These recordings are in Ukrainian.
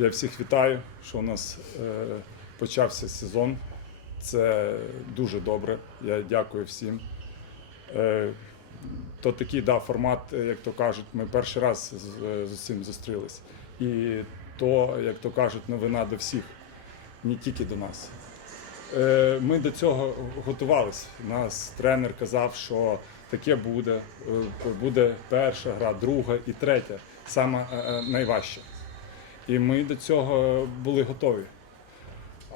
Я всіх вітаю, що у нас е, почався сезон. Це дуже добре. Я дякую всім. Е, то такий да, формат, як то кажуть, ми перший раз з, е, з усім зустрілись. І то, як то кажуть, новина до всіх, не тільки до нас. Ми до цього готувалися. Нас тренер казав, що таке буде. Буде перша гра, друга і третя, саме е, е, найважча. І ми до цього були готові.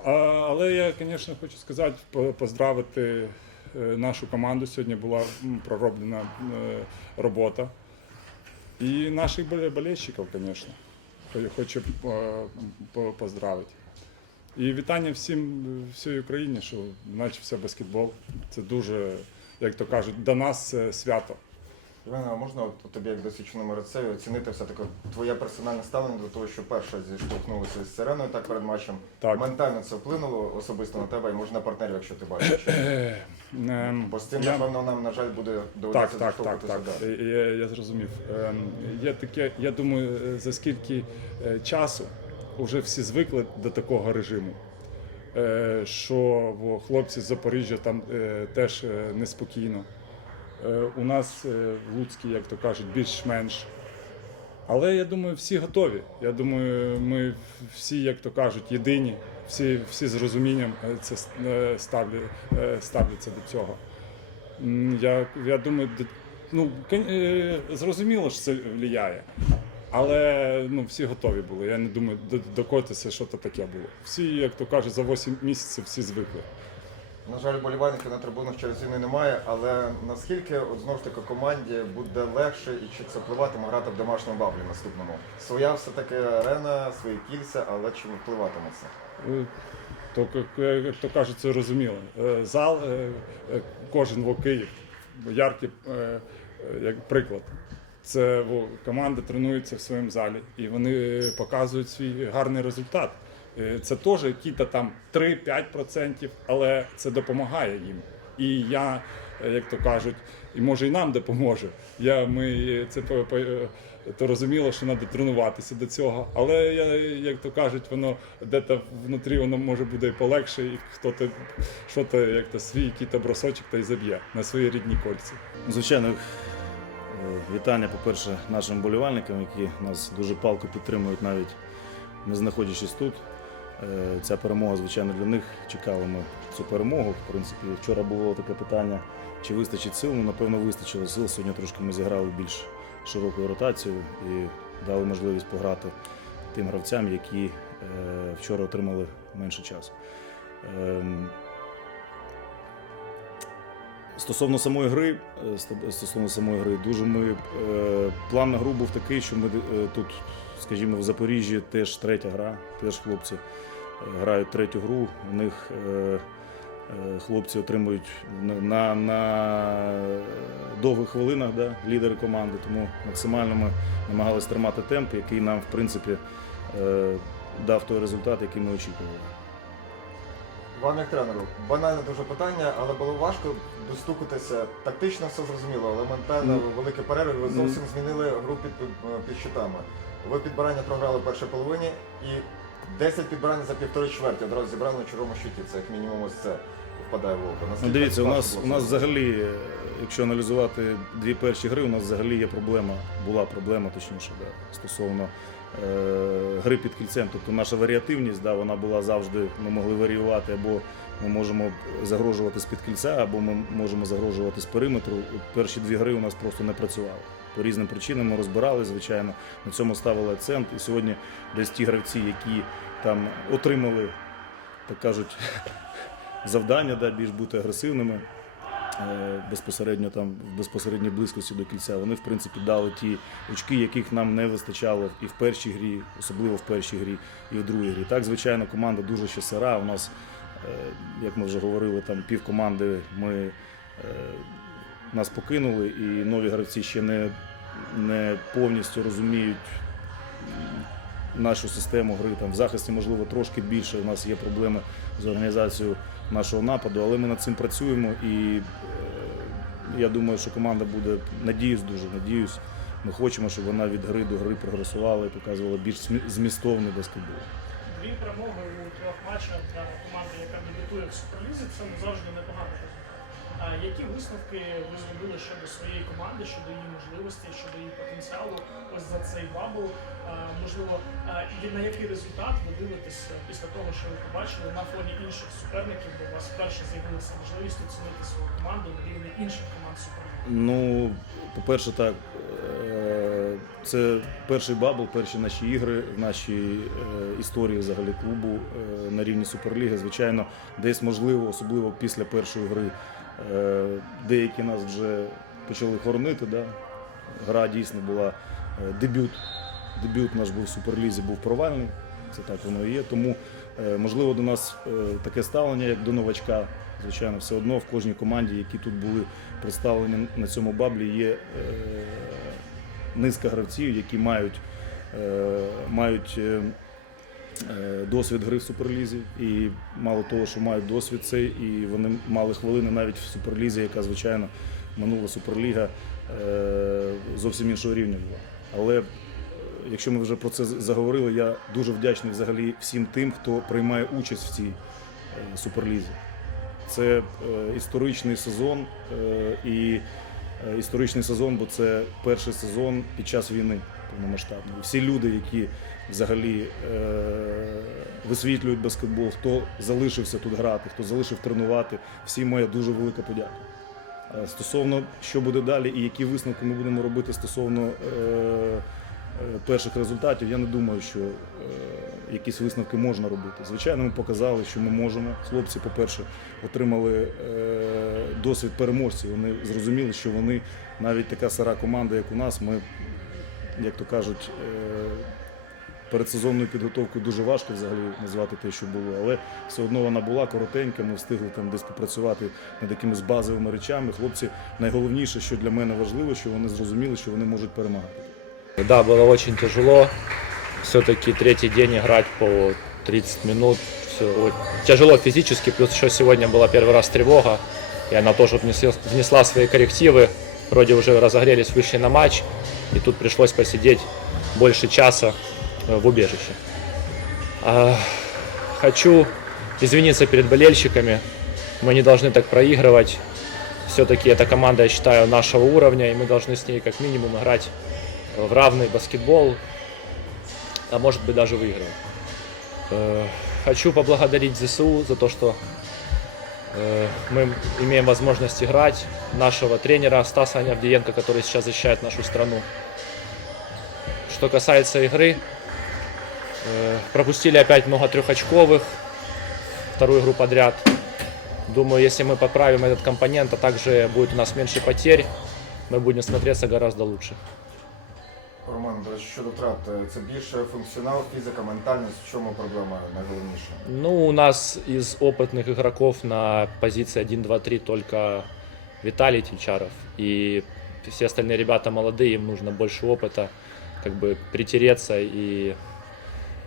А, Але я, звісно, хочу сказати, поздравити е, нашу команду. Сьогодні була пророблена е, робота. І наших болельщиків, звісно, хочу е, поздравити. І вітання всім всій Україні, що почався баскетбол. Це дуже, як то кажуть, до нас свято. Івана, а можна от тобі як досвідченому рецеві оцінити все-таки твоє персональне ставлення до того, що перше зіштовхнулося з сиреною так перед матчем. Так. Ментально це вплинуло особисто на тебе і може на партнерів, якщо ти бачиш. Е, ем, Бо з цим, я- напевно, нам, на жаль, буде Так, доводитися так, так, зіштовхуватися. так. Я, я зрозумів. Ем, Є таке, я думаю, е, за скільки е, часу вже всі звикли до такого режиму. е, Що хлопці з Запоріжжя там е, теж е, неспокійно. Е, У нас е, в Луцькій, як то кажуть, більш-менш. Але я думаю, всі готові. Я думаю, ми всі, як то кажуть, єдині, всі, всі з розумінням е, це ставлю, ставляться до цього. Я, я думаю, ну, зрозуміло, що це впливає. Але ну, всі готові були. Я не думаю, до- докотитися, що то таке було. Всі, як то кажуть, за 8 місяців всі звикли. На жаль, болівальників на трибунах через війни немає, але наскільки от знову ж таки команді буде легше і чи це впливатиме грати в домашньому баблі наступному? Своя все-таки арена, свої кільця, але чи впливатиме це? Е, То, як- то кажуть, це розуміло. Е, Зал, е, е, кожен в Київ, яркий як приклад. Це команда тренується в своєму залі і вони показують свій гарний результат. Е, Це теж якісь там 3-5%, але це допомагає їм. І я, е, як то кажуть, і може і нам допоможе. Я, ми це е, то розуміло, що треба тренуватися до цього. Але як то кажуть, воно де-то внутрі воно може буде і полегше, і хто-то що то як то свій який-то бросочок та й заб'є на свої рідні кольці. Звичайно, вітання, по-перше, нашим болівальникам, які нас дуже палко підтримують, навіть не знаходячись тут. Е, Ця перемога, звичайно, для них чекали ми цю перемогу. В принципі, вчора було таке питання, чи вистачить сил. Ну, напевно, вистачило сил. Сьогодні трошки ми зіграли більш широкою ротацією і дали можливість пограти тим гравцям, які е, вчора отримали менше часу. Ем, Стосовно самої гри, е, стосовно самої гри, дуже ми план на гру був такий, що ми тут, скажімо, в Запоріжжі теж третя гра, теж хлопці е, грають третю гру. У них е, е, хлопці отримують на, на, довгих хвилинах да, лідери команди, тому максимально ми намагалися тримати темп, який нам, в принципі, дав той результат, який ми очікували. Вам як тренеру, банальне дуже питання, але було важко достукатися. Тактично все зрозуміло, але ментально велике перерви. Ви зовсім змінили гру під, під, під щитами. Ви підбирання програли в першій половині і 10 підбирань за півтори чверті одразу зібрали на чужому щиті. Це як мінімум ось це впадає в око. Ну, Наскільки дивіться, у важко нас було у нас це? взагалі, якщо аналізувати дві перші гри, у нас взагалі є проблема, була проблема, точніше, да, стосовно е, гри під кільцем. Тобто наша варіативність, да, вона була завжди, ми могли варіювати, або ми можемо загрожувати з-під кільця, або ми можемо загрожувати з периметру. Перші дві гри у нас просто не працювали. По різним причинам ми розбирали, звичайно, на цьому ставили акцент. І сьогодні десь ті гравці, які там отримали, так кажуть, завдання да, більш бути агресивними е, безпосередньо там в безпосередній близькості до кільця. Вони, в принципі, дали ті очки, яких нам не вистачало і в першій грі, особливо в першій грі, і в другій грі. Так, звичайно, команда дуже ще сира. У нас, е, як ми вже говорили, там пів команди ми. Нас покинули, і нові гравці ще не, не повністю розуміють нашу систему гри. Там в захисті, можливо, трошки більше. У нас є проблеми з організацією нашого нападу, але ми над цим працюємо і е, я думаю, що команда буде, надіюсь, дуже надіюсь, Ми хочемо, щоб вона від гри до гри прогресувала і показувала більш змі- змістовний баскетбол. Дві перемоги у трьох матчах для команди, яка дебютує в Суперлізі, це не завжди. А які висновки ви зробили щодо своєї команди, щодо її можливостей, щодо її потенціалу ось за цей бабл? Можливо, і на який результат ви дивитесь після того, що ви побачили на фоні інших суперників, де у вас вперше з'явилася можливість оцінити свою команду на рівні інших команд Суперліги? Ну, по-перше, так, е, це перший бабл, перші наші ігри в нашій е, історії взагалі клубу е, на рівні Суперліги. Звичайно, десь можливо, особливо після першої гри, деякі нас вже почали хоронити. Да? Гра дійсно була е, дебют. Дебют наш був в Суперлізі, був провальний. Це так воно і є. Тому, е, можливо, до нас е, таке ставлення, як до новачка. Звичайно, все одно в кожній команді, які тут були представлені на цьому баблі, є е, низка гравців, які мають, е, мають е, е, досвід гри в Суперлізі. І мало того, що мають досвід цей, і вони мали хвилини навіть в Суперлізі, яка, звичайно, минула Суперліга е, зовсім іншого рівня була. Але е, якщо ми вже про це заговорили, я дуже вдячний взагалі всім тим, хто приймає участь в цій е, суперлізі. Це е, історичний сезон е, і е, історичний сезон, бо це перший сезон під час війни повномасштабної. Всі люди, які взагалі е, висвітлюють баскетбол, хто залишився тут грати, хто залишив тренувати, всім моя дуже велика подяка. Е, Стосовно що буде далі і які висновки ми будемо робити стосовно е, е, перших результатів, я не думаю, що е, якісь висновки можна робити. Звичайно, ми показали, що ми можемо. Хлопці, по-перше, отримали е, досвід переможців. Вони зрозуміли, що вони навіть така сира команда, як у нас, ми, як то кажуть, е, перед сезонною підготовкою дуже важко взагалі назвати те, що було, але все одно вона була коротенька. Ми встигли там десь попрацювати над якимись базовими речами. Хлопці, найголовніше, що для мене важливо, що вони зрозуміли, що вони можуть перемагати. Да, было очень тяжело. Все-таки третий день играть по 30 минут. Всё, ой, тяжело физически, плюс еще сегодня была первый раз тревога. И она тоже внесла, внесла свои коррективы. Вроде уже разогрелись, вышли на матч. И тут пришлось посидеть больше часа э, в убежище. А, хочу извиниться перед болельщиками. Мы не должны так проигрывать. Все-таки эта команда, я считаю, нашего уровня, и мы должны с ней как минимум играть в равный баскетбол, а может быть даже выиграть. Э, Хочу поблагодарить ЗСУ за то, что э, мы имеем возможность играть, нашего тренера Стаса Авдиенко, который сейчас защищает нашу страну. Что касается игры, э, пропустили опять много трехочковых, вторую игру подряд. Думаю, если мы поправим этот компонент, а также будет у нас меньше потерь, мы будем смотреться гораздо лучше. Роман, до речі, щодо втрат, е, це більше функціонал, фізика, ментальність. В чому проблема найголовніша? Ну, у нас из опытных игроков на позиции 1-2-3 только Виталий Тельчаров. И все остальные ребята молодые, им нужно больше опыта, как бы притереться, и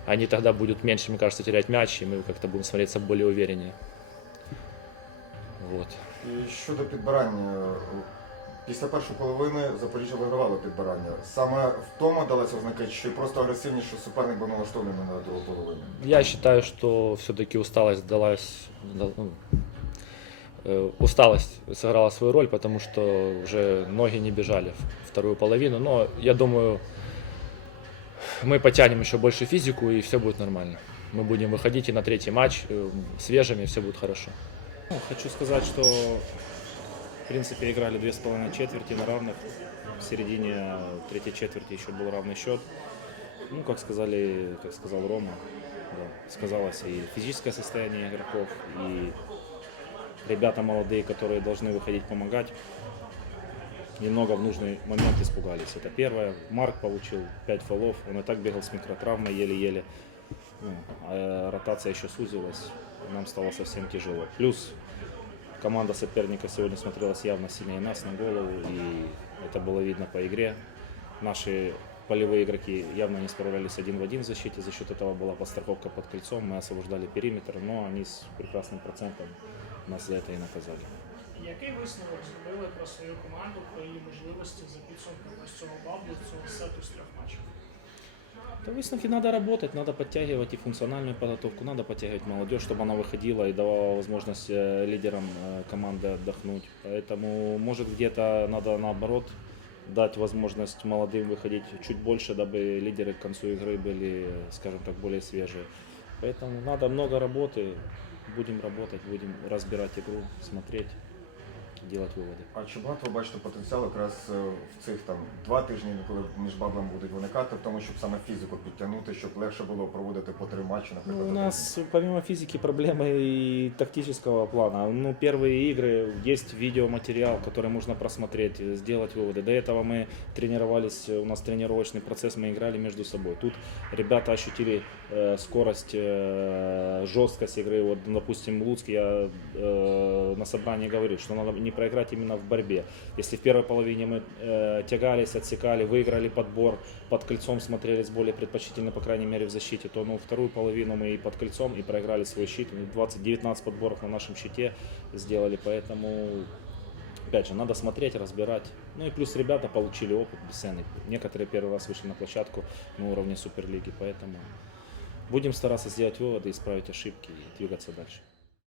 они тогда будут меньше, мне кажется, терять мяч, и мы как-то будем смотреться более увереннее. Вот. І щодо підбирання, е, після першої половини Запоріжжя вигравало підбирання. Саме в тому далися ознаки, чи просто агресивніше суперник був налаштований на другу половину? Я считаю, что все-таки усталость далась, да, ну, э, усталость сыграла свою роль, потому что уже ноги не бежали в вторую половину. Но я думаю, мы потянем еще больше физику и все будет нормально. Мы будем выходить и на третий матч э, свежими, все будет хорошо. Ну, хочу сказать, что в принципе играли две с половиной четверти на равных. В середине третьей четверти еще был равный счет. Ну, как сказали, как сказал Рома, да, сказалось и физическое состояние игроков, и ребята молодые, которые должны выходить помогать, немного в нужный момент испугались. Это первое. Марк получил 5 фолов, он и так бегал с микротравмой еле-еле. Ну, а ротация еще сузилась, нам стало совсем тяжело. Плюс команда соперника сегодня смотрелась явно сильнее нас на голову, и это было видно по игре. Наши полевые игроки явно не справлялись один в один в защите, за счет этого была подстраховка под кольцом, мы освобождали периметр, но они с прекрасным процентом нас за это и наказали. Який висновок зробили про свою команду, про її можливості за підсумком ось цього баблу, цього сету з трьох матчів? Да выставки надо работать, надо подтягивать и функциональную подготовку, надо подтягивать молодежь, чтобы она выходила и давала возможность э, лидерам э, команды отдохнуть. Поэтому, может, где-то надо наоборот дать возможность молодым выходить чуть больше, дабы лидеры к концу игры были, скажем так, более свежие. Поэтому надо много работы, будем работать, будем разбирать игру, смотреть, делать выводы. А чи багато ви бачите потенціал якраз е, в цих там два тижні, коли між баблами будуть виникати, в тому, щоб саме фізику підтягнути, щоб легше було проводити по три матчі, Ну, наприклад? у один? нас помимо физики проблемы и тактического плана. Ну, первые игры, есть видеоматериал, который можно просмотреть, э, сделать выводы. До этого мы тренировались, э, у нас тренировочный процесс, мы играли между собой. Тут ребята ощутили э, скорость, э, жесткость игры. Вот, ну, допустим, Луцк, я э, на собрании говорил, что надо не проиграть именно в борьбе. Если в первой половине мы э, тягались, отсекали, выиграли подбор, под кольцом смотрелись более предпочтительно, по крайней мере, в защите, то ну, вторую половину мы и под кольцом, и проиграли свой щит. 20, 19 подборов на нашем щите сделали, поэтому опять же, надо смотреть, разбирать. Ну и плюс ребята получили опыт бесценный. Некоторые первый раз вышли на площадку на уровне Суперлиги, поэтому будем стараться сделать выводы, исправить ошибки и двигаться дальше.